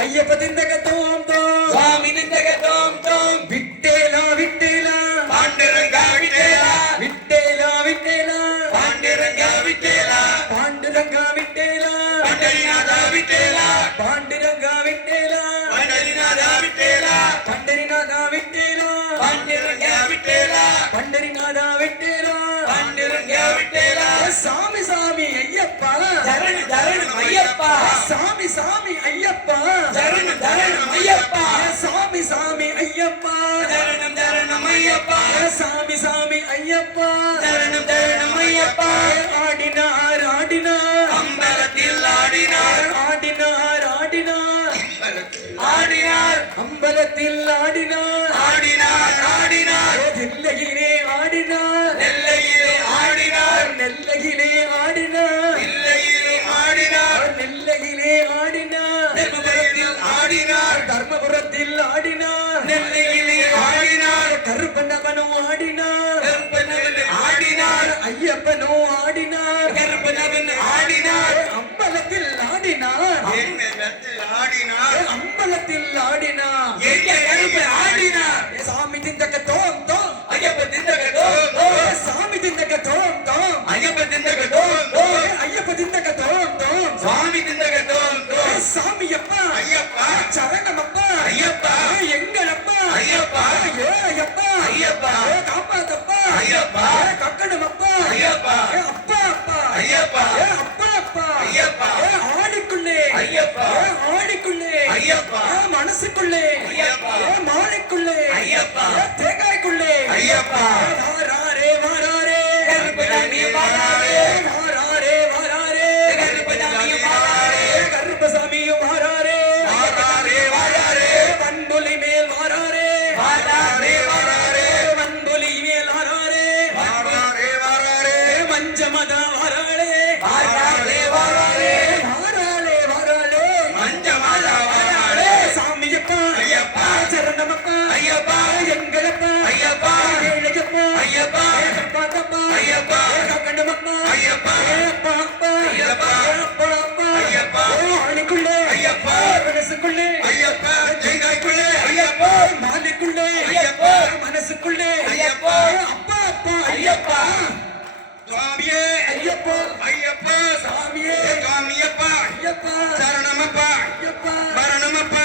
ஐயப்ப திந்தக தோம் தோம் சுவாமி திந்தக தோம் தோம் விட்டேலா விட்டேலா பாண்டுரங்கா விட்டேலா விட்டேலா விட்டேலா பாண்டுரங்கா விட்டேலா பாண்டுரங்கா விட்டேலா பண்டரிநாதா விட்டேலா பாண்டுரங்கா விட்டேலா பண்டரிநாதா விட்டேலா பண்டரிநாதா விட்டேலா பாண்டுரங்கா விட்டேலா பண்டரிநாதா விட்டேலா பாண்டுரங்கா விட்டேலா சாமி சாமி ஐயப்பா சரண சரணம் ஐயப்பா சாமி சாமி ஐயப்பா சரண சரணம் ஐயப்பா சாமி சாமி ஐயப்பா சரணம் சரணம் ஐயப்பா சாமி சாமி ஐயப்பா சரணம் சரணம் ஐயப்பா ஆடினார் ஆடினார் அம்பலத்தில் ஆடினார் ஆடினார் ஆடினார் ஆடினார் அம்பலத்தில் ஆடினார் ஆடினார் ஆடினார் நெல்லையிலே ஆடினார் நெல்லையிலே ஆடினார் நெல்லையிலே ஆடினார் நெல்லையிலே ஆடினார் நெல்லையிலே ஆடினார் தர்மபுரத்தில் ஆடினார் தர்மபுரத்தில் ஆடினார் நெல்லையிலே ஆடினார் கருப்பனவனும் ஆடினார் கருப்பனவன் ஆடினார் ஐயப்பனோ ஆடினார் கருப்பனவன் ஆடினார் அம்பலத்தில் ஆடினார் எங்கத்தில் ஆடினார் அம்பலத்தில் ஆடினார் எங்க கருப்பன் ஆடினார் சாமி திந்தக தோம் தோம் ஐயப்ப திந்தக தோம் தோம் சாமி திந்தக தோம் தோம் ஐயப்ப திந்தக தோம் தோம் ஐயப்ப திந்தக தோம் தோம் சுவாமி திந்தக தோம் தோம் சாமியப்பா ஐயப்பா சரணமப்பா ஐயப்பா எங்களப்பா ஐயப்பா ஏ ஐயப்பா ஐயப்பா காப்பாத்தப்பா ஐயப்பா கக்கணமப்பா ஐயப்பா அப்பா அப்பா ஐயப்பா அப்பா அப்பா ஐயப்பா ஆடிக்குள்ளே ஐயப்பா ஆடிக்குள்ளே ஐயப்பா மனசுக்குள்ளே ஐயப்பா மாலைக்குள்ளே ஐயப்பா தேங்காய்க்குள்ளே ஐயப்பா வாராரே வாராரே கருப்பசாமி வாராரே வாராரே வாராரே கருப்பசாமி வாராரே கருப்பசாமியும் வாராரே வாராரே வாராரே வன்பொலி மேல் வாராரே வாராரே வாராரே வன்பொலி மேல் வாராரே வாராரே வாராரே மஞ்சமத வாராளே வாராரே வாராரே வாராளே வாராளே மஞ்சமாலா வாராரே சாமியப்பா ஐயப்பா சரணமப்பா ஐயப்பா எங்களப்பா ஐயப்பா ஏழையப்பா ஐயப்பா தப்பாத்தப்பா ஐயப்பா கக்கண்டமப்பா ஐயப்பா அப்பா அப்பா ஐயப்பா அப்பா அப்பா ஐயப்பா ஆணிக்குள்ளே ஐயப்பா மனசுக்குள்ளே ஐயப்பா தேங்காய்க்குள்ளே ஐயப்பா மாலைக்குள்ளே ஐயப்பா மனசுக்குள்ளே ஐயப்பா அப்பா அப்பா ஐயப்பா சுவாமியே ஐயப்பா ஐயப்பா சாமியே சுவாமியப்பா ஐயப்பா சரணமப்பா ஐயப்பா மரணமப்பா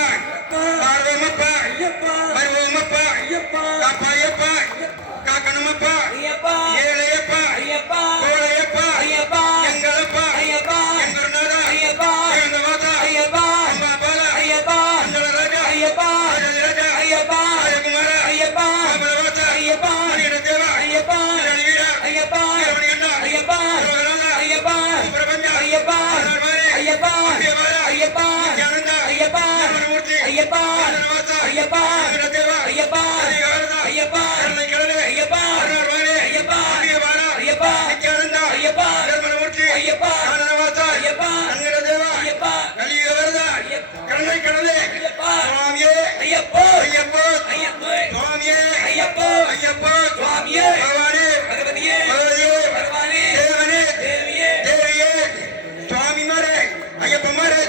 பார்வமப்பா ஐயப்பா வருவோமப்பா ஐயப்பா காப்பாயப்பா காக்கணுமப்பா ஐயப்பா ஏழையப்பா ஐயப்பா கோழையப்பா ஐயப்பா எங்களப்பா ஐயப்பா எங்கருநாதா ஐயப்பா எங்கவாதா ஐயப்பா அம்பாபாலா ஐயப்பா மங்களராஜா ஐயப்பா ராஜா ஐயப்பா ராஜகுமார ஐயப்பா அமரவாதா ஐயப்பா தேவா ஐயப்பா வீரா ஐயப்பா வீரமணியண்ணா ஐயப்பா சர்வகலாதா ஐயப்பா பிரபஞ்ச ஐயப்பா அருள்வாரி ஐயப்பா அபியபாலா ஐயப்பா ஞானந்தா ஐயப்பா ஞானமூர்த்தி ஐயப்பா ஞானவாதா ஐயப்பா தேவா ஐயப்பா ஹரிகாரதா ஐயப்பா கருணைக்கடலே ஐயப்பா அருள்வாரி ஐயப்பா அபியபாலா ஐயப்பா நித்யானந்தா ஐயப்பா ஞானமூர்த்தி ஐயப்பா ஞானவாதா ஐயப்பா கங்கரதேவா ஐயப்பா கலியுகவரதா கருணைக்கடலே ஐயப்பா சுவாமியே ஐயப்பா ஐயப்பா ஐயப்பா சுவாமியே ஐயப்பா ஐயப்பா சுவாமியே பகவானே பகவதியே பகவதியே பகவானே தேவனே தேவியே தேவியே சுவாமிமாரே ஐயப்பமாரே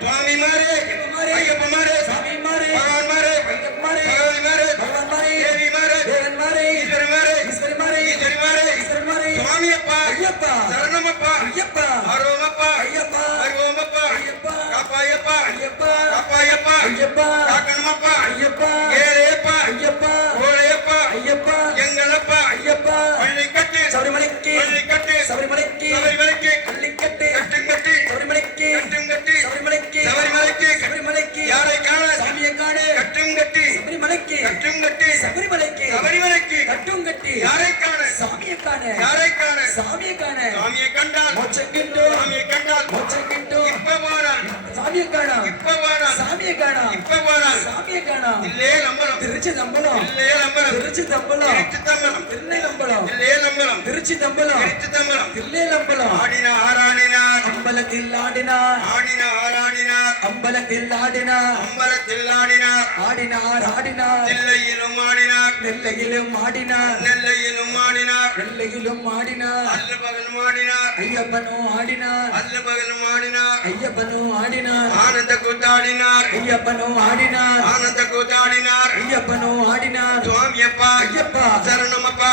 சுவாமிமாரே ஐயப்பமாரே ஐயப்பமாரே சாமிமாரே பகவான்மாரே ஐயப்பமாரே பகவதிமாரே பகவான்மாரே தேவிமாரே தேவன்மாரே ஈஸ்வரிமாரே ஈஸ்வரிமாரே ஈஸ்வரிமாரே ஈஸ்வரன்மாரே சுவாமியப்பா ஐயப்பா சரணமப்பா ஐயப்பா ஆரோமப்பா ஐயப்பா அருவோமப்பா ஐயப்பா காப்பாயப்பா ஐயப்பா காப்பாயப்பா ஐயப்பா காக்கணுமப்பா ஐயப்பா ஏழையப்பா ஐயப்பா கோழையப்பா ஐயப்பா எங்களப்பா ஐயப்பா பள்ளிக்கட்டு சபரிமலைக்கு பள்ளிக்கட்டு சபரிமலைக்கு சபரிமலைக்கு பள்ளிக்கட்டு கட்டுங்கட்டி சபரிமலைக்கு கட்டுங்கட்டி சபரிமலைக்கு சபரிமலைக்கு சபரிமலைக்கு யாரை காண சாமியை காணு கட்டுங்கட்டி சபரிமலைக்கு கட்டுங்கட்டி சபரிமலைக்கு சபரிமலைக்கு கட்டுங்கட்டி யாரை காண சாமியை காணு யாரை காண சாமியை காணு சாமியை கண்டால் மோட்சம் கிட்டும் சாமியை கண்டால் மோட்சம் கிட்டும் இப்ப போறான் சாமியை காணா இப்ப போறான் சாமியை காணா இப்ப போறான் சாமியை காணா இல்லே நம்பலம் திருச்சி தம்பலம் இல்லே நம்பலம் திருச்சி தம்பலம் திருச்சி தம்பலம் தில்லை நம்பலம் இல்லே நம்பலம் திருச்சி தம்பலம் திருச்சி தம்பலம் தில்லை நம்பலம் ஆடின ஆராடினார் அம்பலத்தில் ஆடினார் ஆடின ஆராடினார் அம்பலத்தில் ஆடினார் அம்பலத்தில் ஆடினார் ஆடினார் ஆடினார் தில்லையிலும் ஆடினார் நெல்லையிலும் ஆடினார் நெல்லையிலும் ஆடினார் நெல்லையிலும் ஆடினார் அல்ல பகலும் ஆடினார் ஐயப்பனும் ஆடினார் அல்ல பகலும் ஆடினார் ஐயப்பனு ஆடினார் ஆனந்த கூத்தாடினார் ஐயப்பனு ஆடினார் ஆனந்த கூத்தாடினார் ஐயப்பனு ஆடினார் சுவாமியப்பா ஐயப்பா சரணமப்பா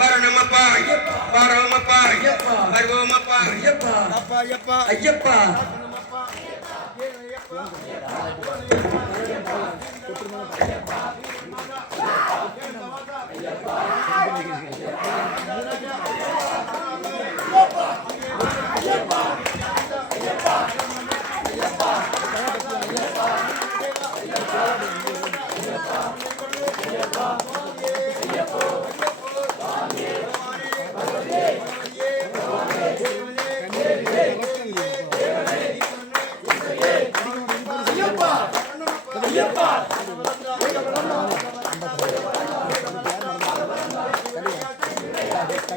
மரணமப்பா பரமப்பா ஐயப்பா பருவமப்பா ஐயப்பா அப்பா ஐயப்பா ஐயப்பா சாமி